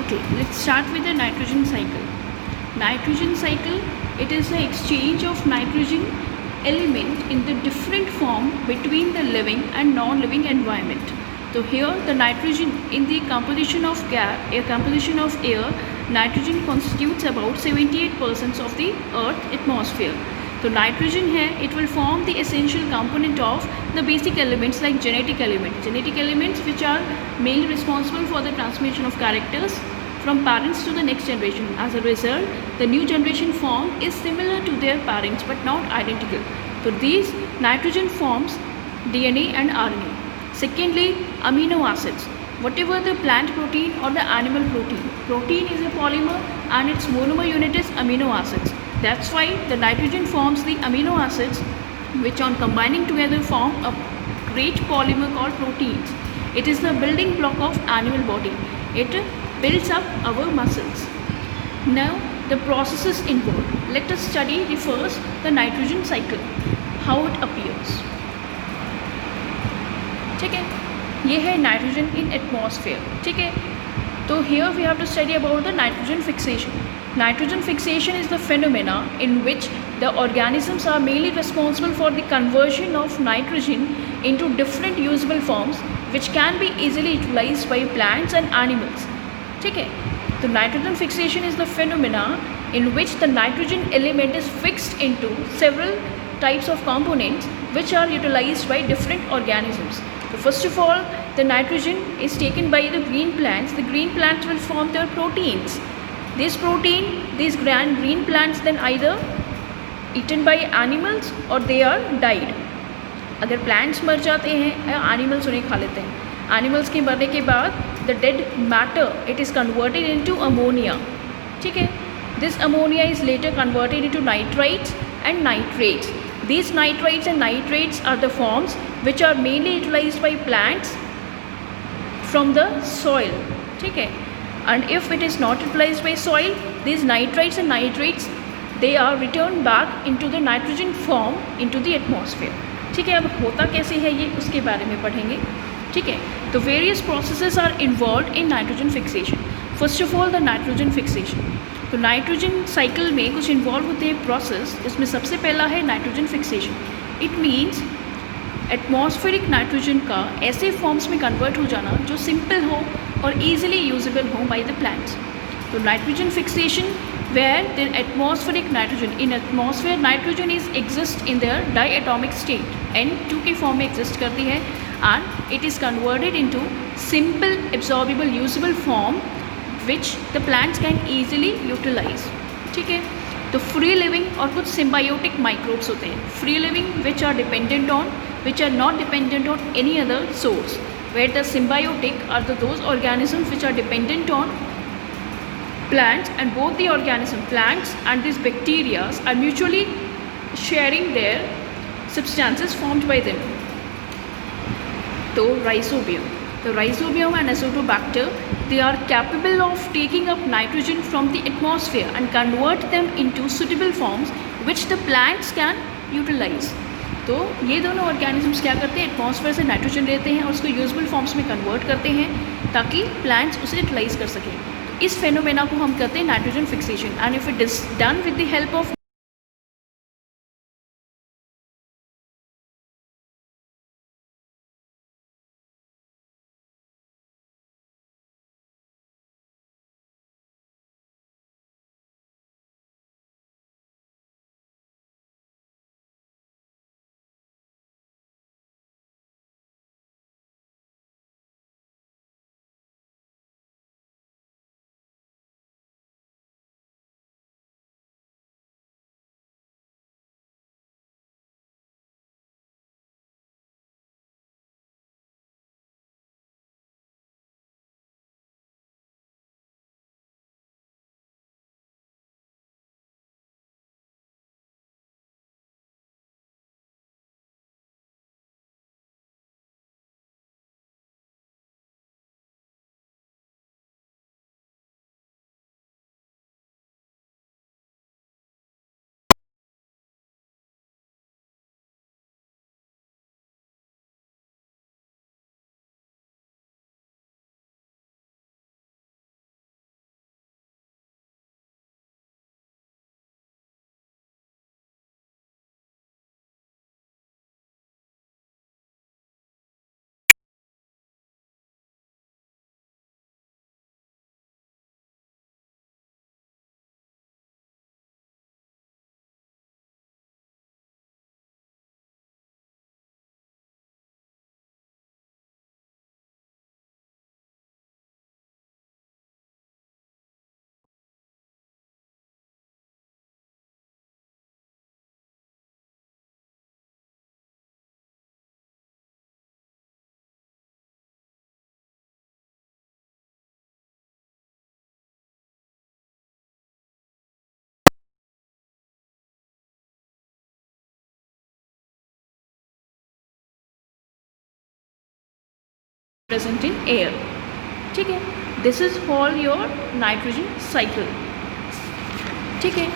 Okay, let's start with the nitrogen cycle. Nitrogen cycle, it is the exchange of nitrogen element in the different form between the living and non-living environment. So here the nitrogen in the composition of composition of air, nitrogen constitutes about 78% of the earth atmosphere. So nitrogen here, it will form the essential component of the basic elements like genetic elements which are mainly responsible for the transmission of characters from parents to the next generation. As a result, the new generation formed is similar to their parents but not identical. So these nitrogen forms DNA and RNA. Secondly, amino acids. Whatever the plant protein or the animal protein. Protein is a polymer and its monomer unit is amino acids. That's why the nitrogen forms the amino acids which on combining together form a great polymer called proteins. It is the building block of animal body. It builds up our muscles. Now the processes involved. Let us study the first, the nitrogen cycle, how it appears. ठीक है, ये है nitrogen in atmosphere. ठीक है, तो here we have to study about the nitrogen fixation. Nitrogen fixation is the phenomena in which the organisms are mainly responsible for the conversion of nitrogen into different usable forms which can be easily utilized by plants and animals. ठीक है, तो nitrogen fixation is the phenomena in which the nitrogen element is fixed into several types of components which are utilized by different organisms. So first of all, the nitrogen is taken by the green plants. The green plants will form their proteins. This protein, these green plants then either eaten by animals or they are died. अगर plants मर जाते हैं, animals उन्हें खा लेते हैं. Animals के मरने के बाद the dead matter, it is converted into ammonia. ठीक है, this ammonia is later converted into nitrites and nitrates. These nitrites and nitrates are the forms which are mainly utilized by plants from the soil. ठीक है, and if it is not utilized by soil, these nitrites and nitrates, they are returned back into the nitrogen form into the atmosphere. ठीक है, अब होता कैसे है ये उसके बारे में पढ़ेंगे. ठीक है, तो various processes are involve in nitrogen fixation. First of all the nitrogen fixation. तो नाइट्रोजन साइकिल में कुछ इन्वॉल्व होते हैं प्रोसेस, जिसमें सबसे पहला है nitrogen fixation. It means atmospheric nitrogen का ऐसे फॉर्म्स में कन्वर्ट हो जाना जो सिंपल हो और ईजिली यूजेबल हो बाय द प्लांट्स. तो nitrogen fixation where the atmospheric nitrogen, in atmosphere nitrogen is exist in their diatomic state, N2 के फॉर्म में एग्जिस्ट करती है and it is converted into simple absorbable usable form which the plants can easily utilize. ठीक है, तो free living और कुछ symbiotic microbes होते हैं. Free living which are dependent on, which are not dependent on any other source, where the symbiotic are those organisms which are dependent on plants, and both the organism, plants and these bacteria, are mutually sharing their substances formed by them. So rhizobium. The rhizobium and azotobacter, they are capable of taking up nitrogen from the atmosphere and convert them into suitable forms which the plants can utilize. तो ये दोनों organisms क्या करते हैं, atmosphere से nitrogen लेते हैं और उसको यूजेबल फॉर्म्स में कन्वर्ट करते हैं ताकि प्लांट्स उसे यूटिलाइज कर सकें. इस फेनोमेना को हम कहते हैं nitrogen fixation. And if it is done with the help of present in air. ठीक है, this is all your nitrogen cycle. ठीक है.